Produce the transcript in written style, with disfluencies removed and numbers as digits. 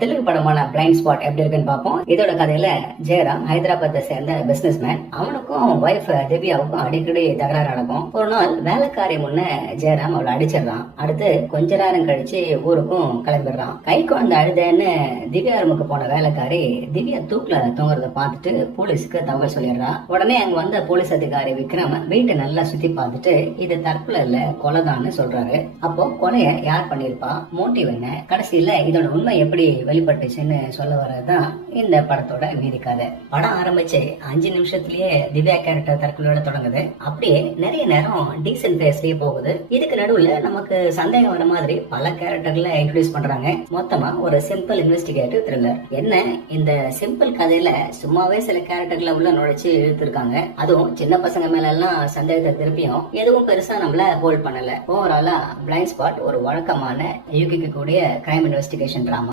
தெலுங்கு படமான blind spot எப்படி இருக்குன்னு பார்ப்போம். இதோட கதையில ஜெயராம் ஹைதராபாத்தை சேர்ந்த பிசினஸ் மேன், அவனுக்கும் ஒய்ஃப் திவ்யாவுக்கும் அடிக்கடி தகராறு நடக்கும். ஒரு நாள் வேலைக்காரி முன்ன ஜெயராம் அவளை அடிச்சிடறான். அடுத்து கொஞ்ச நேரம் கழிச்சு ஊருக்கும் கிளம்பிடுறான். கை குழந்தை அழுதேன்னு திவ்யா ரூமுக்கு போன வேலைக்காரி திவ்யா தூக்குல தொங்குறத பார்த்துட்டு போலீஸுக்கு தகவல் சொல்லிடுறா. உடனே அங்க வந்த போலீஸ் அதிகாரி விக்ரம் வீட்டை நல்லா சுத்தி பார்த்துட்டு இது தற்கொலை இல்ல கொலைதான்னு சொல்றாரு. அப்போ கொலைய யார் பண்ணிருப்பா, மோட்டிவ் என்ன, கடைசியில இதோட உண்மை எப்படி வெளிப்பட்டுச்சுன்னு சொல்ல வரதான் இந்த படத்தோட மீதி கதை. படம் ஆரம்பிச்சு 5 நிமிஷத்திலேயே திவ்யா கேரக்டர் தற்கொலையோட தொடங்குது. அப்படியே நிறைய நேரம் டீசன்ட் பேஸ்லயே போகுது. இதுக்கு நடுவுல நமக்கு சந்தேகம் வர மாதிரி பல கேரக்டர்ல இன்ட்ரோடியூஸ் பண்றாங்க. மொத்தமா ஒரு சிம்பிள் இன்வெஸ்டிகேட்டிவ் த்ரில்லர். என்ன இந்த சிம்பிள் கதையில சும்மாவே சில கேரக்டர்ல உள்ள நுழைச்சு இழுத்துருக்காங்க. அதுவும் சின்ன பசங்க மேல எல்லாம் சந்தேகத்தை திருப்பியும் எதுவும் பெருசா நம்மள ஹோல்ட் பண்ணல. ஓவராலா பிளைண்ட் ஸ்பாட் ஒரு வழக்கமான யூகிக்க கூடிய கிரைம் இன்வெஸ்டிகேஷன் டிராமா.